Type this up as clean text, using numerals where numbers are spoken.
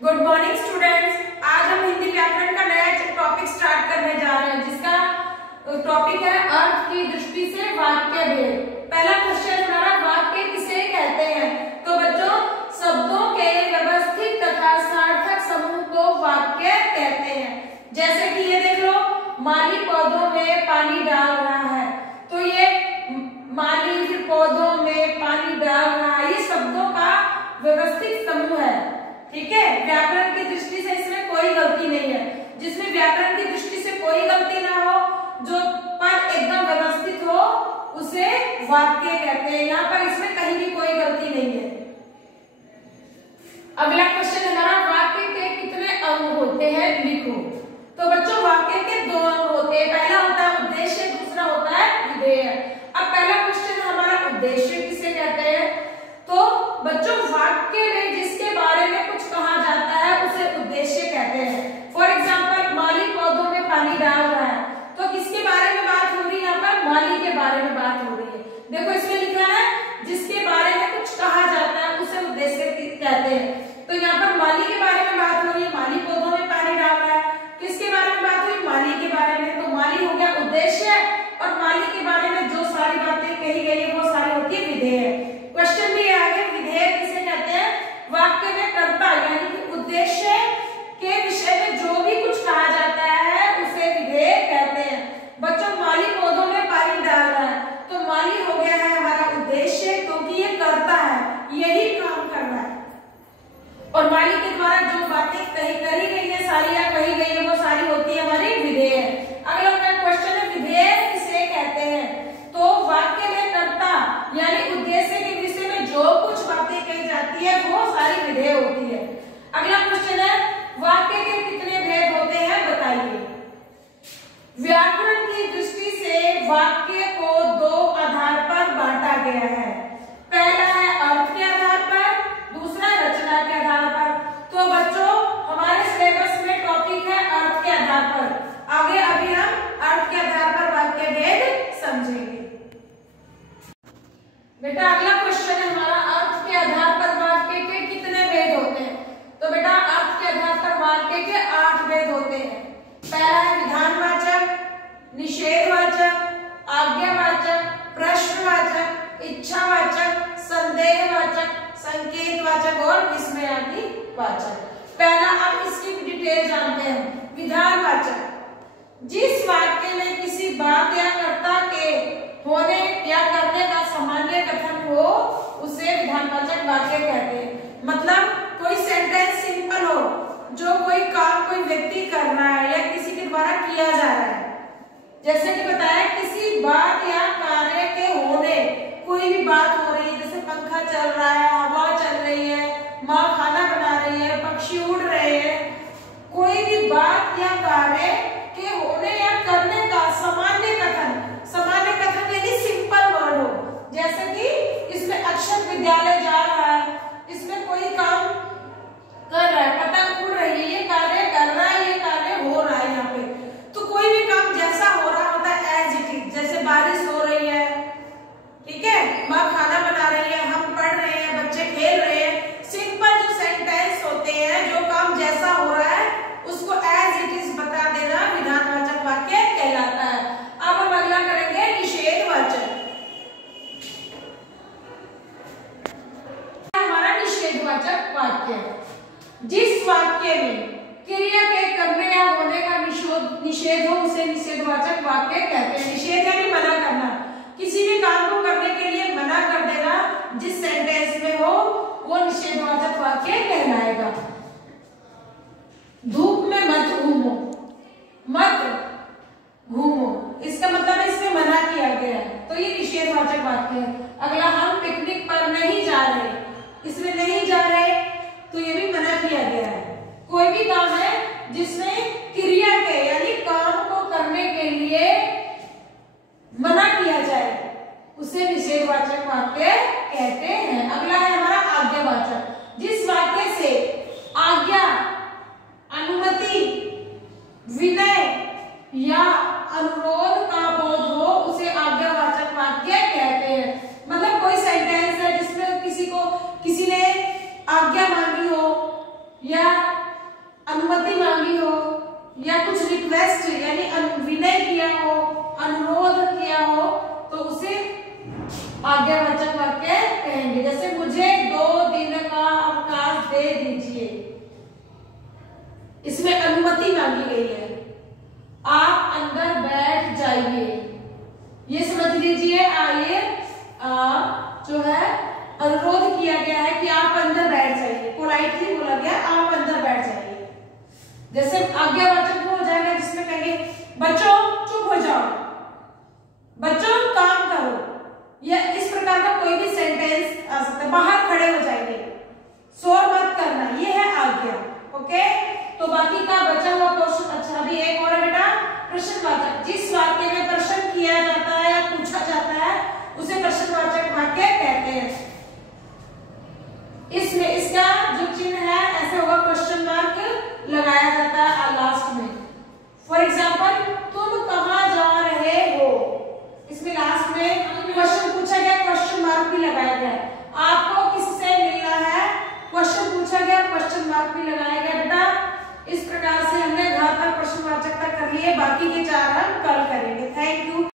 Good morning students. आज हम हिंदी व्याकरण का नया टॉपिक स्टार्ट करने जा रहे हैं, जिसका टॉपिक है अर्थ की दृष्टि से वाक्य भेद। पहला क्वेश्चन हमारा, वाक्य किसे कहते हैं? तो बच्चों, शब्दों के व्यवस्थित तथा सार्थक समूह को वाक्य कहते हैं। जैसे कि ये देख लो, माली पौधों में पानी डाल रहा है, तो ये माली फिर पौधों में पानी डाल रहा है, ये शब्दों का व्यवस्थित समूह है। ठीक है, व्याकरण की दृष्टि से इसमें कोई गलती नहीं है। जिसमें व्याकरण की दृष्टि से कोई गलती ना हो, जो पद एकदम व्यवस्थित हो, उसे वाक्य कहते हैं। यहाँ पर इसमें कहीं भी कोई गलती नहीं है। अगला क्वेश्चन हमारा, वाक्य के कितने अंग होते हैं, लिखो। तो बच्चों, वाक्य के दो अंग होते हैं। पहला होता है उद्देश्य, दूसरा होता है विधेय। अब पहला क्वेश्चन हमारा, उद्देश्य किसे कहते हैं? तो बच्चों, वाक्य में जिसके बारे में कुछ कहा जाता है उसे उद्देश्य कहते हैं। फॉर एग्जाम्पल, माली पौधों में पानी डाल रहा है, तो किसके बारे में बात हो रही है? यहाँ पर माली के बारे में बात हो रही है। देखो इसमें लिखा है, जिसके बारे में कुछ कहा जाता है उसे उद्देश्य कहते हैं। तो यहाँ पर माली के बारे में बात हो रही है, माली पौधों में पानी डाल रहा है। किसके बारे में बात हुई? माली के बारे में। तो माली हो गया उद्देश्य, और माली के बारे में जो सारी बातें कही गई है वो सारी होती है विधेय। क्वेश्चन भी आगे, विधेय किसे कहते हैं? वाक्य में कर्ता यानी कि उद्देश्य के विषय में जो भी कुछ कहा जाता है उसे विधेय कहते हैं। बच्चों, माली पौधों में पानी डाल रहा है, तो माली हो गया है हमारा उद्देश्य, क्योंकि ये कर्ता है, यही काम कर रहा है। और माली के द्वारा जो बातें करी गई है सारी या कही गई है वो सारी होती है हमारी विधेय। अगला क्वेश्चन है, विधेय किसे कहते हैं? तो वाक्य में कर्ता यानी उद्देश्य के विषय में जो कुछ बातें कही जाती है वो सारी विधेय होती है। अगला क्वेश्चन है, वाक्य के कितने भेद होते हैं, बताइए। व्याकरण की दृष्टि से वाक्य को दो आधार पर बांटा गया है। पहला है अर्थ के आधार पर, दूसरा रचना के आधार पर। तो बच्चों, हमारे सिलेबस में टॉपिक है अर्थ के आधार पर। आगे अभी हम अर्थ के आधार पर वाक्य भेद समझेंगे। बेटा, अगला क्वेश्चन है हमारा, अर्थ के आधार पर वाक्य के कितने भेद होते हैं? तो बेटा, अर्थ के आधार पर वाक्य के 8 भेद होते हैं। पहला है विधानवाचक, निषेधवाचक, आज्ञावाचक, प्रश्नवाचक, इच्छावाचक, संदेहवाचक, संकेतवाचक और विस्मयादिवाचक। पहला, अब इसकी डिटेल जानते हैं। विधानवाचक, जिस वाक्य में किसी बात या कर्ता के होने या करने का सामान्य कथन हो उसे विधानवाचक वाक्य कहते हैं। मतलब कोई सेंटेंस सिंपल हो, जो कोई काम कोई व्यक्ति कर रहा है या किसी के द्वारा किया जा रहा है। जैसे कि बताया, किसी बात या कार्य के होने, कोई भी बात हो रही है, जैसे पंखा चल रहा है, हवा चल रही है, माँ खाना बना रही है, पक्षी उड़ रहे हैं, कोई भी बात या कार्य के होने या करने का सामान्य कथन। सामान्य कथन यानी सिंपल वर्ड हो। जैसे कि इसमें अक्षर विद्यालय जा रहा है, इसमें कोई काम कर रहा है, पतंग उड़ रही है, ये कार्य कर रहा है, ये कार्य हो रहा है। यहाँ पे तो कोई भी काम जैसा हो रहा होता है एज इट इज। जैसे बारिश हो रही है, ठीक है, माँ खाना बना रही है, हम पढ़ रहे हैं, बच्चे खेल रहे हैं। सिंपल जो सेंटेंस होते हैं, जो काम जैसा हो रहा है उसको एज इट इज बता देना विधानवाचक वाक्य कहलाता है। अब हम अगला करेंगे निषेधवाचक। हमारा निषेधवाचक वाक्य, जिस वाक्य में क्रिया के करने या होने का निषेध हो उसे निषेधवाचक वाक्य कहते हैं। निषेध यानी मना करना, किसी भी काम को करने के लिए मना कर देना जिस सेंटेंस में हो वो निषेधवाचक वाक्य कहलाएगा। धूप में मत घूमो, मत घूमो, इसका मतलब इसमें मना किया गया है, तो ये निषेधवाचक वाक्य है। अगला, हम पिकनिक पर नहीं जा रहे, इसमें नहीं जा रहे तो ये भी मना किया गया है। कोई भी काम है जिसमें क्रिया के यानी काम को करने के लिए मना किया जाए उसे निषेधवाचक वाक्य कहते हैं। अगला है हमारा आज्ञावाचक, जिस वाक्य से आज्ञा, अनुमति, विनय या अनुरोध का बोध हो उसे आज्ञावाचक वाक्य कहते हैं। मतलब कोई सेंटेंस है जिसमें किसी ने आज्ञा मांगी हो या अनुमति मांगी हो या कुछ रिक्वेस्ट यानी विनय किया हो, अनुरोध किया हो, तो उसे आज्ञावाचक वाक्य कहेंगे। जैसे मुझे 2 दिन का अवकाश दे दीजिए, इसमें अनुमति मांगी गई है। आप अंदर बैठ जाइए, ये समझ लीजिए। आइए जो है अनुरोध किया गया है कि आप अंदर बैठ जाइए, पोलाइटली बोला गया आप अंदर बैठ जाइए। जैसे आज्ञावाचक हो जाएगा जिसमें कहेंगे बच्चों चुप हो जाओ, बच्चों काम करो, या इस प्रकार का कोई भी सेंटेंस आ सकता है। बाहर खड़े हो जाएंगे, शोर मत करना, ये है आज्ञा। ओके, तो बाकी का बचा हुआ क्वेश्चन। अच्छा, अभी एक और है बेटा, प्रश्नवाचक। जिस वाक्य में प्रश्न किया जाता है या पूछा जाता है उसे प्रश्नवाचक वाक्य कहते हैं। इसमें इसका जो चिन्ह है ऐसे होगा, क्वेश्चन मार्क लगाया जाता है लास्ट में। फॉर एग्जाम्पल, तुम कहाँ जा रहे हो, इसमें लास्ट में क्वेश्चन पूछा गया, क्वेश्चन मार्क भी लगाया गया। आपको किससे मिलना है, क्वेश्चन पूछा गया, क्वेश्चन मार्क भी लगाया